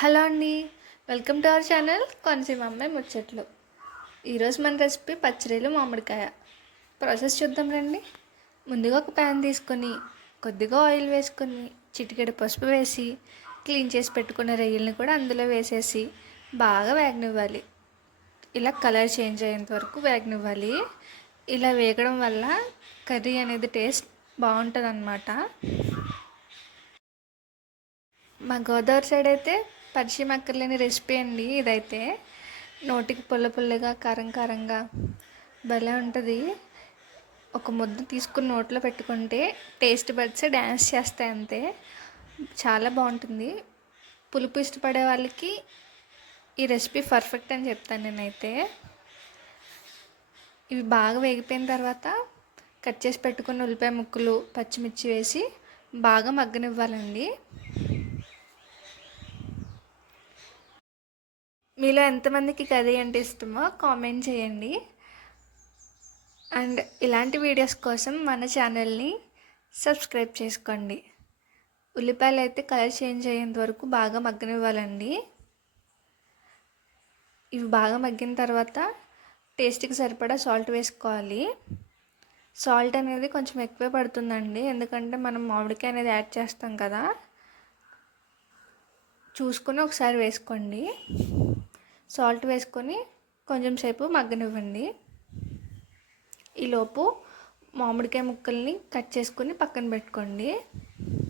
Hello అండి, welcome to our channel Konaseema అమ్మాయి ముచ్చట్లు. ఈరోజు మన రెసిపీ పచ్చడిలు మామిడికాయ. ప్రాసెస్ చూద్దాం రండి. ముందుగా ఒక ప్యాన్ తీసుకొని కొద్దిగా ఆయిల్ వేసుకొని చిటికెడు పసుపు వేసి క్లీన్ చేసి పెట్టుకున్న రొయ్యల్ని కూడా అందులో వేసేసి బాగా వేగనివ్వాలి. ఇలా కలర్ చేంజ్ అయ్యేంత వరకు వేగనివ్వాలి. ఇలా వేగడం వల్ల కర్రీ అనేది టేస్ట్ బాగుంటుంది అన్నమాట. మా గోదావరి సైడ్ అయితే పరిచయం అక్కర్లేని రెసిపీ అండి ఇదైతే. నోటికి పుల్ల పుల్లగా కారం కారంగా భలే ఉంటుంది. ఒక ముద్ద తీసుకుని నోట్లో పెట్టుకుంటే టేస్ట్ బడ్స్ డ్యాన్స్ చేస్తాయి అంతే. చాలా బాగుంటుంది. పులుపు ఇష్టపడే వాళ్ళకి ఈ రెసిపీ పర్ఫెక్ట్ అని చెప్తాను నేనైతే. ఇవి బాగా వేగిపోయిన తర్వాత కట్ చేసి పెట్టుకున్న ఉల్లిపాయ ముక్కలు పచ్చిమిర్చి వేసి బాగా మగ్గనివ్వాలండి. మీలో ఎంతమందికి కర్రీ అంటే ఇష్టమో కామెంట్ చేయండి. అండ్ ఇలాంటి వీడియోస్ కోసం మన ఛానల్ని సబ్స్క్రైబ్ చేసుకోండి. ఉల్లిపాయలు అయితే కలర్ చేంజ్ అయ్యేంత వరకు బాగా మగ్గనివ్వాలండి. ఇవి బాగా మగ్గిన తర్వాత టేస్ట్కి సరిపడా సాల్ట్ వేసుకోవాలి. సాల్ట్ అనేది కొంచెం ఎక్కువే పడుతుందండి, ఎందుకంటే మనం మామిడికాయ అనేది యాడ్ చేస్తాం కదా. చూసుకొని ఒకసారి వేసుకోండి. సాల్ట్ వేసుకొని కొంచెం సేపు మగ్గనివ్వండి. ఈలోపు మామిడికాయ ముక్కల్ని కట్ చేసుకొని పక్కన పెట్టుకోండి.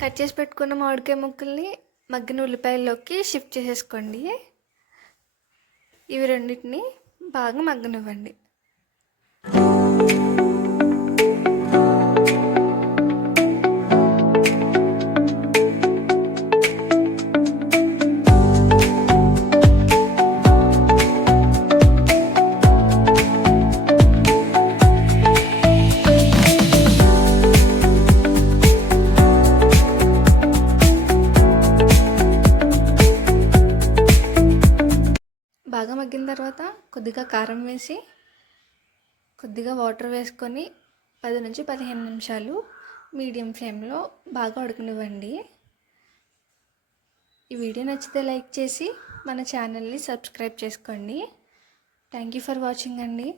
కట్ చేసి పెట్టుకున్న మామిడికాయ ముక్కల్ని మగ్గిన ఉల్లిపాయల్లోకి షిఫ్ట్ చేసేసుకోండి. ఇవి రెండింటిని బాగా మగ్గనివ్వండి. బాగా మగ్గిన తర్వాత కొద్దిగా కారం వేసి కొద్దిగా వాటర్ వేసుకొని 10 నుంచి 15 నిమిషాలు మీడియం ఫ్లేమ్లో బాగా ఉడకనివ్వండి. ఈ వీడియో నచ్చితే లైక్ చేసి మన ఛానల్ని సబ్స్క్రైబ్ చేసుకోండి. థ్యాంక్ యూ ఫర్ వాచింగ్ అండి.